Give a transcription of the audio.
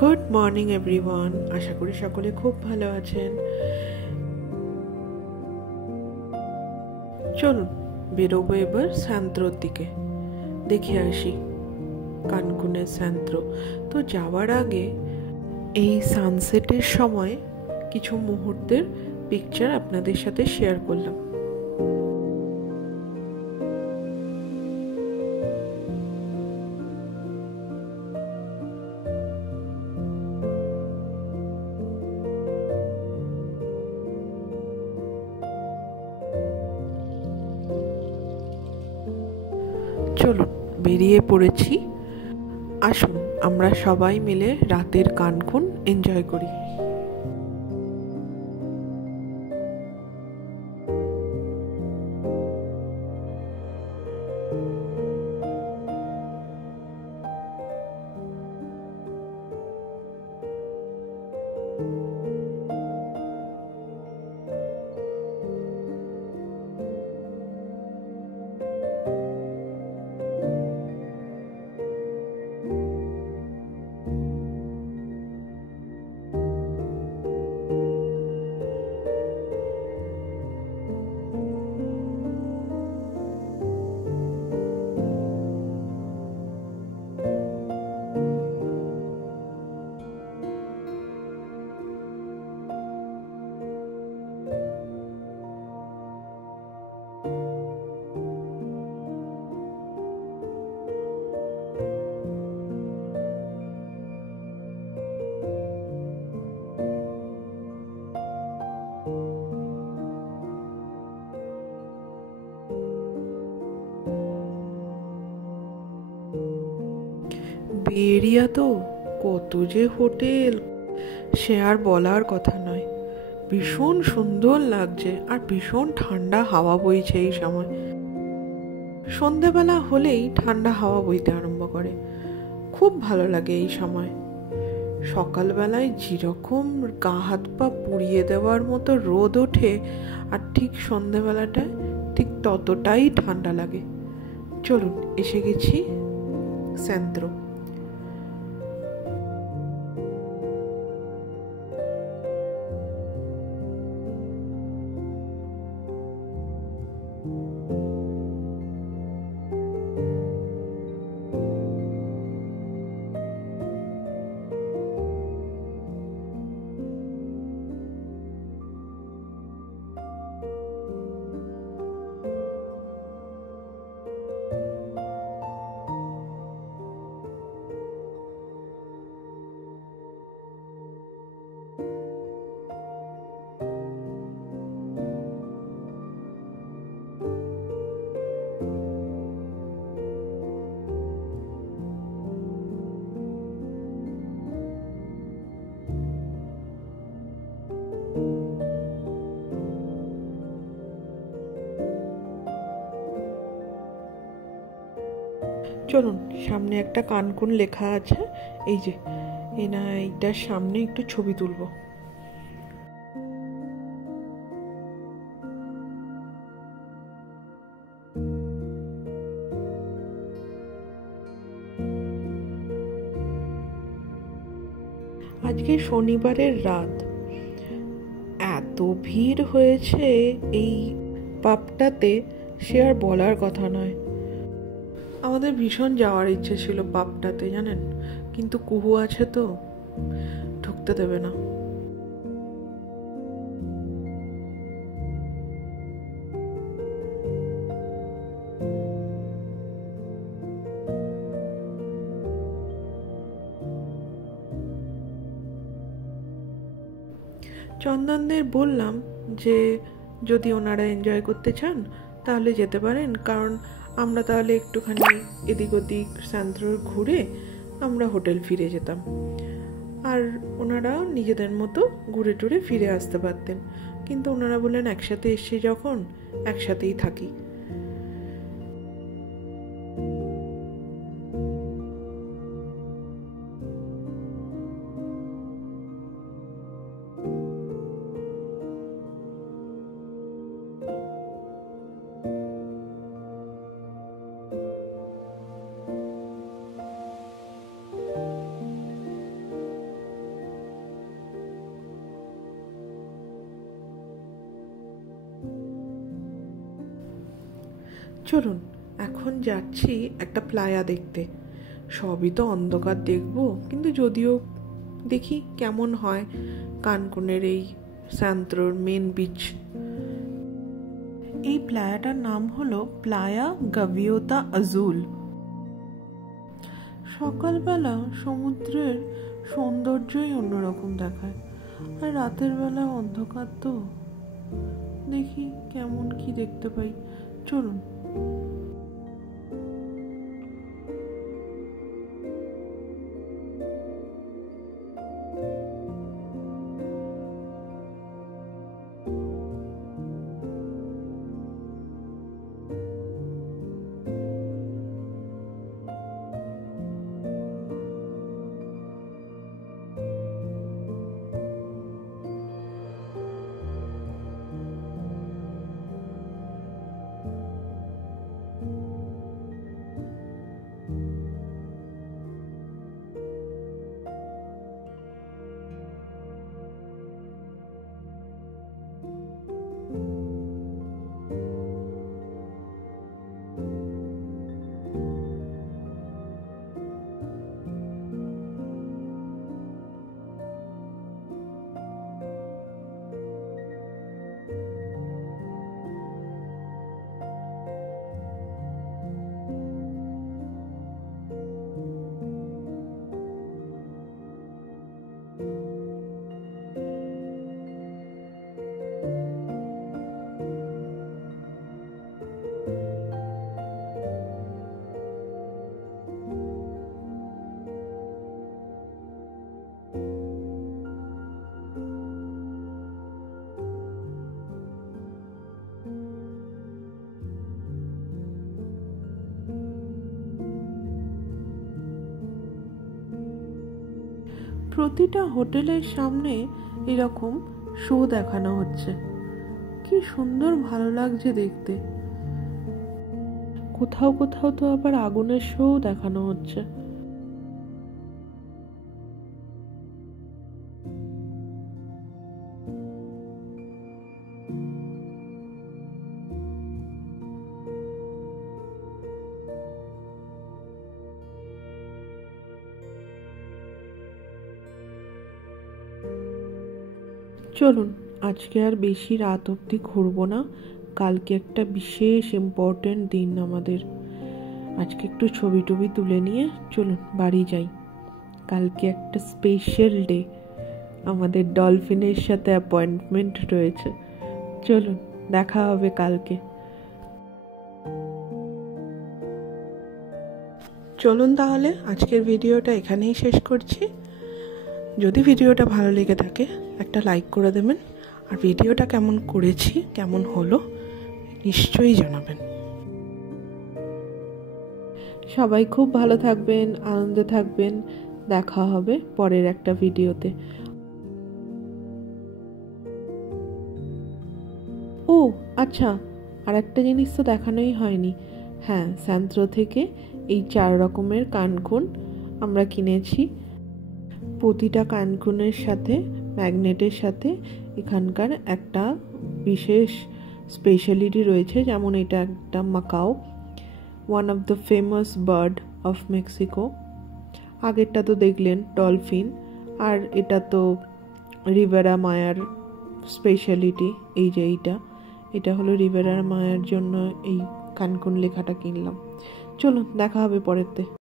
Good morning everyone, আশা করি সকলে খুব ভালো আছেন। চলুন বেরোবো এবার স্যান্ত্রোর দিকে, দেখে আসি কানকুনের স্যান্ত্রো। তো যাওয়ার আগে এই সানসেটের সময় কিছু মুহূর্তের পিকচার আপনাদের সাথে শেয়ার করলাম। চলুন বেরিয়ে পড়েছি, আসুন আমরা সবাই মিলে রাতের কানকুন এনজয় করি। বেরিয়া তো কত যে হোটেল, সে আর বলার কথা নয়। ভীষণ সুন্দর লাগছে আর ভীষণ ঠান্ডা হাওয়া বইছে এই সময়। সন্ধেবেলা হলেই ঠান্ডা হাওয়া বইতে আরম্ভ করে, খুব ভালো লাগে এই সময়। সকালবেলায় যেরকম গা হাত পা পুড়িয়ে দেওয়ার মতো রোদ ওঠে, আর ঠিক সন্ধেবেলাটায় ঠিক ততটাই ঠান্ডা লাগে। চলুন এসে গেছি স্যান্ত্রো। চলুন, সামনে একটা কানকুন লেখা আছে, এই যে এইটার সামনে একটু ছবি তুলবো। আজকে শনিবারের রাত, এত ভিড় হয়েছে এই পাবটাতে, সে আর বলার কথা নয়। আমাদের ভীষণ যাওয়ার ইচ্ছে ছিল পাবটাতে, জানেন, কিন্তু কুহু আছে তো, ঢুকতে দেবে না। চন্দনদের বললাম যে যদি ওনারা এনজয় করতে চান তাহলে যেতে পারেন, কারণ আমরা তাহলে একটুখানি এদিক ওদিক স্যান্ত্রোর ঘুরে আমরা হোটেল ফিরে যেতাম, আর ওনারা নিজেদের মতো ঘুরে টুরে ফিরে আসতে পারতেন। কিন্তু ওনারা বললেন একসাথে এসছি যখন একসাথেই থাকি। চলুন এখন যাচ্ছি একটা প্লায়া দেখতে। সবই তো অন্ধকার দেখব, কিন্তু যদিও দেখি কেমন হয় কানকুনের এই স্যান্ত্রোর মেন বিচ। এই প্লায়াটার নাম হলো প্লায়া গাভিওতা আজুল। সকালবেলা সমুদ্রের সৌন্দর্যই অন্যরকম দেখায়, আর রাতের বেলা অন্ধকার তো, দেখি কেমন কি দেখতে পাই। চলুন। প্রতিটা হোটেলের সামনে এরকম শো দেখানো হচ্ছে, কি সুন্দর ভালো লাগছে দেখতে। কোথাও কোথাও তো আবার আগুনের শো দেখানো হচ্ছে। চলুন আজকে আর বেশি রাত অবধি ঘুরবো না, কালকে একটা বিশেষ ইম্পর্টেন্ট দিন আমাদের। আজকে একটু ছবি টবি তুলে নিয়ে চলুন বাড়ি যাই। কালকে একটা স্পেশাল ডে, আমাদের ডলফিনের সাথে অ্যাপয়েন্টমেন্ট রয়েছে। চলুন দেখা হবে কালকে। চলুন তাহলে আজকের ভিডিওটা এখানেই শেষ করছি। যদি ভিডিওটা ভালো লেগে থাকে একটা লাইক করে দেবেন, আর ভিডিওটা কেমন করেছি, কেমন হলো নিশ্চয়ই জানাবেন। সবাই খুব ভালো থাকবেন, আনন্দে থাকবেন। দেখা হবে পরের একটা ভিডিওতে। ও আচ্ছা, আর একটা জিনিস তো দেখানোই হয়নি। হ্যাঁ, স্যান্ত্রো থেকে এই 4 রকমের কানকুন আমরা কিনেছি। প্রতিটা কানকুনের সাথে ম্যাগনেটের সাথে এখানকার একটা বিশেষ স্পেশালিটি রয়েছে। যেমন এটা একটা macaw, one of the famous bird of Mexico. আগেরটা তো দেখলেন ডলফিন, আর এটা তো রিভেরা মায়ার স্পেশালিটি। এই যে এটা হলো রিভেরা মায়ার জন্য এই কানকুন লেখাটা কিনলাম। চলুন দেখা হবে পরেরতে।